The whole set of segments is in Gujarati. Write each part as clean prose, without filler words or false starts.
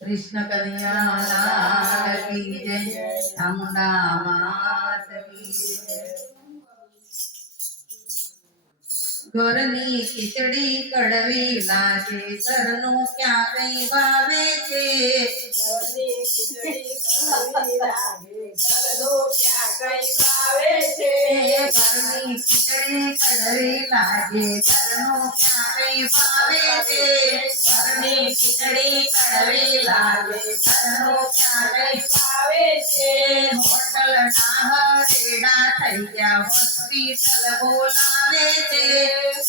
कृष्ण कन्हैया लाल की जय। चामुंडा मात की जय। ઘરની ખીચડી કડવી લાગે, ઘરનું ક્યાં કઈ ભાવે છે? ઘરની ખીચડી કડવી લાગે, ઘરનું ક્યાં કઈ ભાવે છે? ઘરની ખીચડી કડવી લાગે, ઘરનું ક્યાં કઈ ભાવે છે? ઘરની ખીચડી કડવી લાગે, ઘરનું ક્યાં કઈ ભાવે છે? હોટલના હરેડા થઈ ગયા, હોસ્પિટલ બોલાવે છે.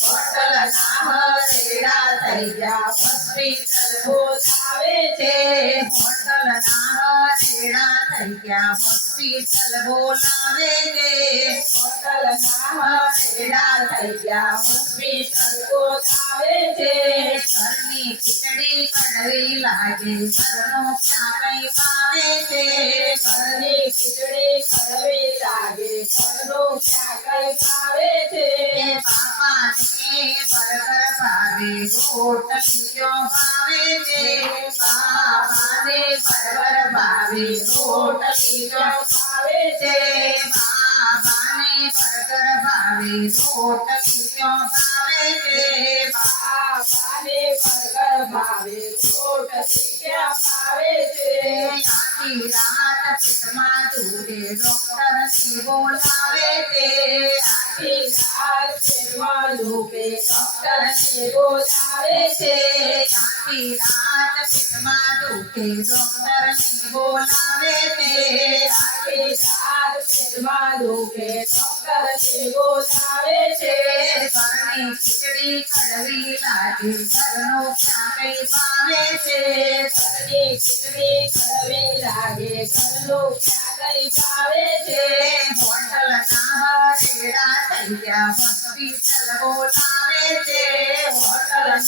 હોટલના હરેડા થઈ ગયા, હોસ્પિટલ બોલાવે છે. હોટલના હરેડા થઈ ગયા, હોસ્પિટલ બોલાવે છે. હોટલના હરેડા થઈ ગયા, હોસ્પિટલ બોલાવે છે. ઘરની ખીચડી કડવી લાગે, ઘરનું ક્યાં કઈ ભાવે છે? ઘરની ખીચડી કડવી લાગે, ઘરનું ક્યાં કઈ ભાવે છે? બાપાને બર્ગર ભાવે, રોટલીઓ ભાવે છે. બાપાને બર્ગર ભાવે, રોટલીઓ ભાવે છે. બાપાને બર્ગર ભાવે, રોટલીઓ ભાવે છે. બાપાને બર્ગર ભાવે, રોટલીઓ ભાવે છે. આખી રાત પેટમાં દુખે, ડોક્ટરને બોલાવે છે. આખી રાત પેટમાં દુખે, ડોક્ટરને બોલાવે છે. આખી રાત પેટમાં દુખે, ડોક્ટરને બોલાવે છે. આખી રાત પેટમાં દુખે, ડોક્ટરને બોલાવે છે. ઘરની ખીચડી કડવી લાગે, ઘરનું ક્યાં કઈ ભાવે છે? ઘરની ખીચડી કડવી લાગે, ઘરનું ક્યાં કઈ ભાવે છે? હોટલના હરેડા થઈ ગયા, હોસ્પિટલ બોલાવે છે. હોટલના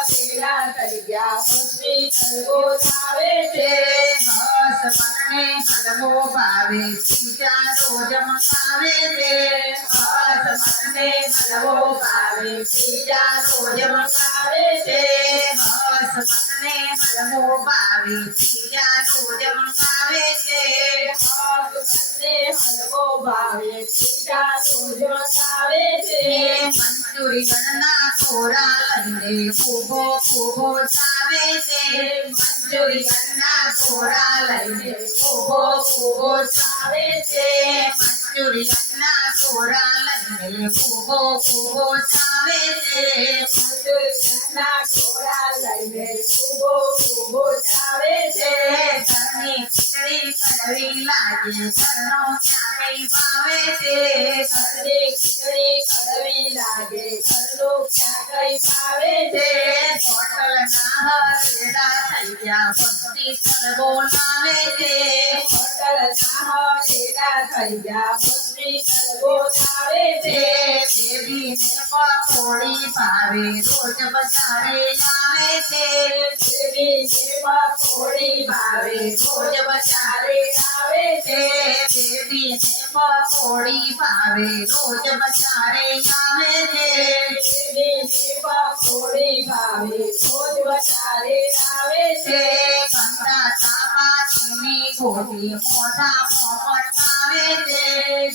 હરેડા થઈ ગયા, હોસ્પિટલ બોલાવે છે. હસબન્ડને હલવો ભાવે, પીઝા રોજ મંગાવે છે. હસબન્ડને હલવો ભાવે, પીઝા રોજ મંગાવે છે. હસબન્ડને હલવો ભાવે, પીઝા રોજ મંગાવે છે. હસબન્ડને હલવો ભાવે, પીઝા રોજ મંગાવે છે. મંચુરિયનના કોરા લઈને ઉભો ઉભો ચાવે છે. મંચુરિયનના કોરા લઈને ઉભો ઉભો ચાવે છે. મંચુરિયનના કોરા લઈને ઉભો ઉભો ચાવે છે. મંચુરિયનના કોરા લઈને ઉભો ઉભો ચાવે છે. ઘરની ખીચડી કડવી લાગે, ઘરનું ક્યાં કઈ ભાવે છે? ઘરની ખીચડી કડવી લાગે, ઘરનું ક્યાં કઈ ભાવે છે? હોટલના હરેડા થઈ ગયા, હોસ્પિટલ બોલાવે છે. હોટલના હરેડા થઈ ગયા, હોસ્પિટલ બોલાવે છે. બેબીને પકોડી ભાવે, રોજ બજારે આવે છે. બેબીને પકોડી ભાવે, રોજ બજારે આવે છે. બેબીને પકોડી ભાવે, રોજ બજારે આવે છે. બેબીને પકોડી ભાવે, રોજ બજારે આવે છે. કંદા ચાપાની ગોટી મોઢામાં પટકાવે છે.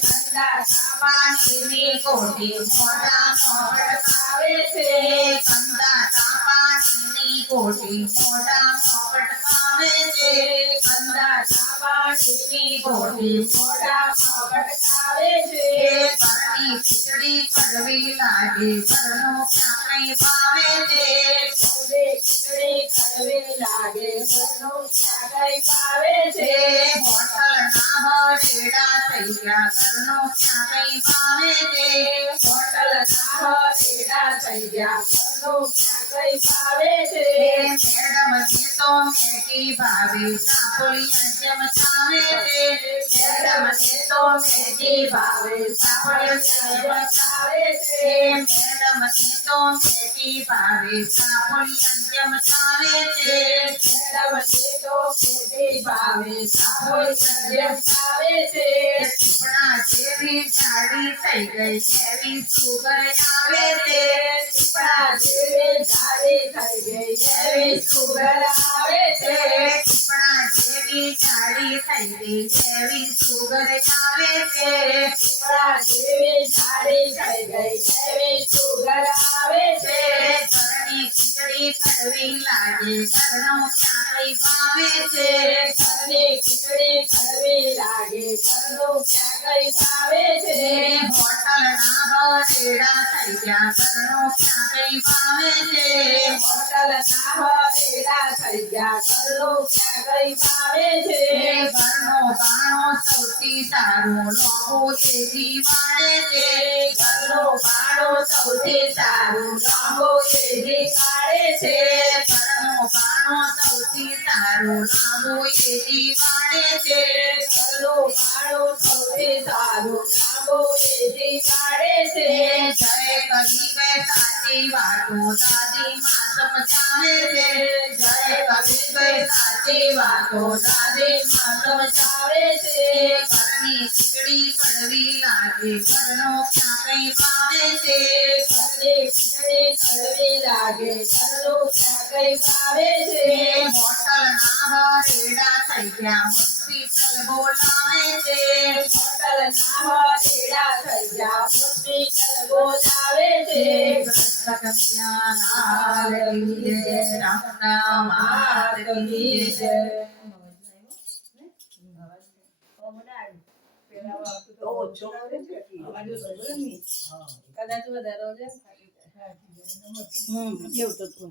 ઠંડા ચાપાની ગોટી મોઢામાં આવે છે. કંદા ચાપાની ગોટી મોઢામાં પટકાવે છે. ઠંડા ચાપાની ગોળી મોઢામાં પટકાવે છે. ઘરની ખીચડી કડવી લાગે, ઘરનું ક્યાં કઈ ભાવે છે? ઘરની ખીચડી કડવી લાગે, ઘરનું ક્યાં કઈ ભાવે છે? હોટલના હરેડા થઈ ગયા, ઘરનું ક્યાં કઈ ભાવે છે? હોટલના હરેડા થઈ ગયા, ઘરનું ક્યાં કઈ ભાવે છે? મેડમને તો મેગી ભાવે, સાપોલિયા જેમ ચાવે છે. મેડમને તો મેગી ભાવે, સાપડિયા ચાવે છે. મેડમને તો મેગી ભાવે, સાપોલિયા જેમ ચાવે છે. મેડમને તો મેગી ભાવે સાહોય સંજમ આવે છે પીપળા જેવી જાડી થઈ ગઈ એવી સુગર આવે છે પીપળા જેવી ઝાડી થઈ ગઈ એવી સુગર આવે છે પીપળા જેવી જાડી થઈ ગઈ એવી સુગર આવે છે પીપળા જેવી ઝાડી થઈ ગઈ એવી સુગર આવે છે ઘરની ખીચડી કડવી લાગે ઘરનો ક્યાં કઈ ભાવે છે ઘરની ખીચડી કડવી લાગે ઘરનું ક્યાં કઈ ભાવે છે હોટલના ભરેડા થઈ ગયા ઘરનો ક્યાં કઈ ભાવે છે હોટલના હવેડા થઈ ગયા ઘરનું ક્યાં કઈ ભાવે છે ઘરનો બાણો સૌથી સારો લોબો તેજી વાળે છે ઘરનો ભાડો સૌથી સારું લાંબો તેજી કાઢે છે ઘરનો બાણો સૌથી સારો લાંબો તેજી વાળે છે ઘરનો ભાડો સૌથી સારું લાંબો તેજી કાઢે છે જય કરી બે સાચી વાતો દાદી માં સમજાવે છે જય કરી બે સાચી વાતો દાદી માં સમજાવે છે ઘરની ખીચડી કડવી લાગે ઘરનો ક્યાં કઈ ભાવે છે ઘરની ખીચડી કડવી લાગે ઘરનું ક્યાં કઈ ભાવે છે હોટલના ભરેડા થઈ ગયા હોસ્પિટલ બોલાવે છે હોટલના હવેડા થઈ ગયા હોસ્પિટલ બોલાવે છે કદાચ વધારે એવું તો